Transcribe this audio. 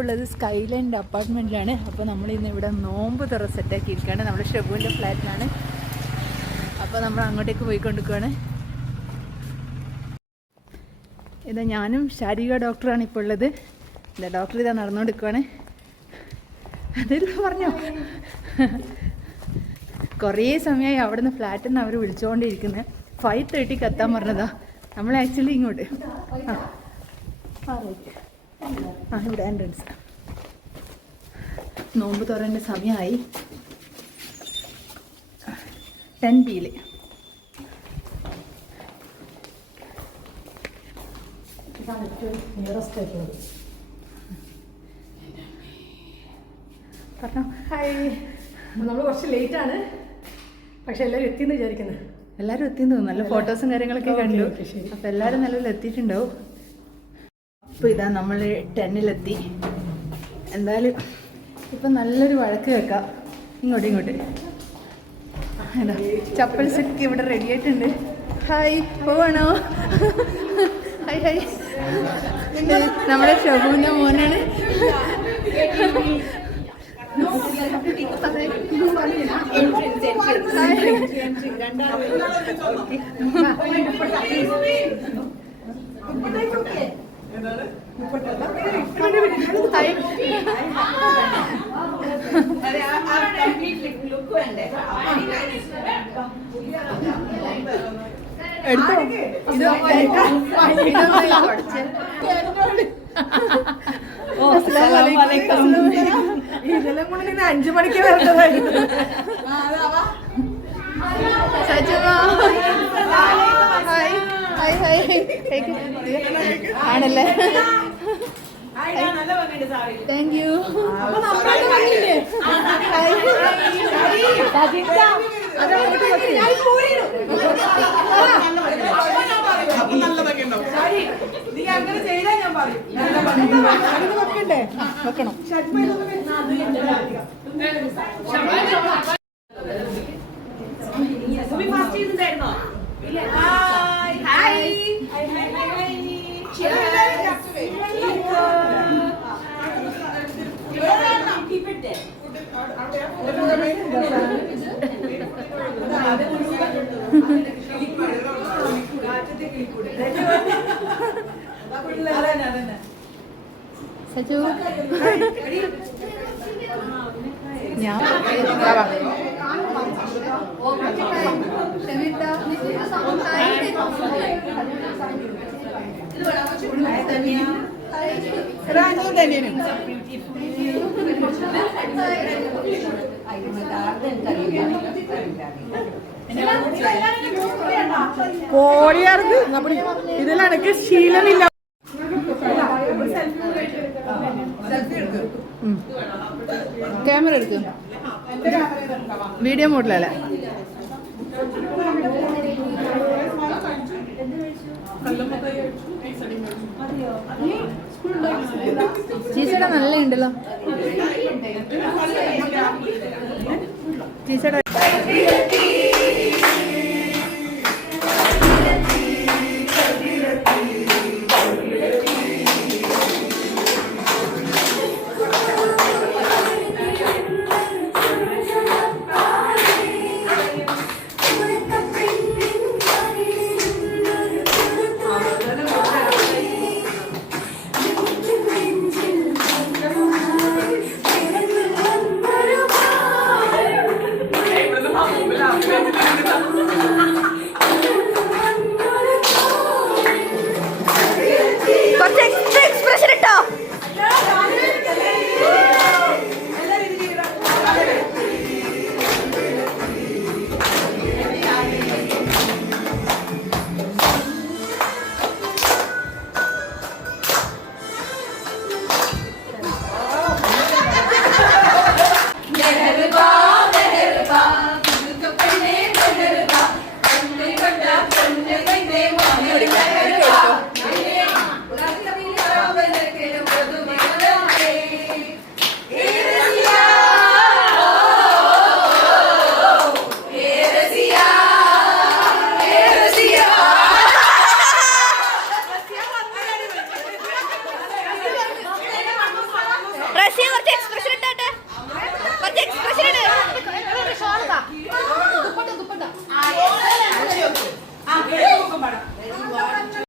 ഉള്ളത് സ്കൈലൈൻ്റെ അപ്പാർട്ട്മെൻറ്റിലാണ്. അപ്പോൾ നമ്മളിന്ന് ഇവിടെ നോമ്പ് തുറ സെറ്റാക്കിയിരിക്കുകയാണ്. നമ്മുടെ ഷെബുവിൻ്റെ ഫ്ലാറ്റിലാണ്. അപ്പോൾ നമ്മൾ അങ്ങോട്ടേക്ക് പോയിക്കൊണ്ടിരിക്കുകയാണ്. ഇതാ ഞാനും ശാരീരിക ഡോക്ടറാണ് ഇപ്പോൾ ഉള്ളത്. ഇതാ ഡോക്ടർ ഇതാ നടന്നുകൊണ്ടിരിക്കുകയാണ്. അതിൽ പറഞ്ഞോ കുറേ സമയമായി അവിടെ നിന്ന് ഫ്ലാറ്റിൽ നിന്ന് അവർ വിളിച്ചുകൊണ്ടിരിക്കുന്നത്. 5:30 എത്താൻ പറഞ്ഞതാ. നമ്മൾ ആക്ച്വലി ഇങ്ങോട്ട് ഇവിടെ എൻട്രൻസ്. നോമ്പ് തുറൻ്റെ സമയമായി. 10 PM. പറഞ്ഞോ. ഹായ്. നമ്മൾ കുറച്ച് ലേറ്റാണ്, പക്ഷെ എല്ലാവരും എത്തിയെന്ന് വിചാരിക്കുന്നത്. എല്ലാവരും എത്തിയെന്ന് തോന്നുന്നു. നല്ല ഫോട്ടോസും കാര്യങ്ങളൊക്കെ കണ്ടു. അപ്പോൾ എല്ലാവരും നല്ലപോലെ എത്തിയിട്ടുണ്ടാവും. അപ്പോൾ ഇതാ നമ്മൾ 10-ലെത്തി. എന്തായാലും ഇപ്പം നല്ലൊരു വഴക്ക് കേൾക്കാം. ഇങ്ങോട്ട് എന്താ ചപ്പൽ സെറ്റ് ഇവിടെ റെഡി ആയിട്ടുണ്ട്. ഹായ്, പോവാണോ? Hi hi. നമ്മുടെ ഷബുവിൻ്റെ മോനാണ്. എടുത്തോ ഇതെല്ലാം കൂടെ 5 മണിക്ക് വരേണ്ടതായിരുന്നു. ആണല്ലേ? Thank you. വെക്കണ്ടേ? വെക്കണം. സജു ഞാൻ കോഴിയാർക്ക് ഇതെല്ലാം എനിക്ക് ശീലമില്ല. ക്യാമറ എടുക്കും. വീഡിയോ മോഡിലല്ലേ? ചീച്ചയുടെ നല്ല ഉണ്ടല്ലോ. ചീച്ചയുടെ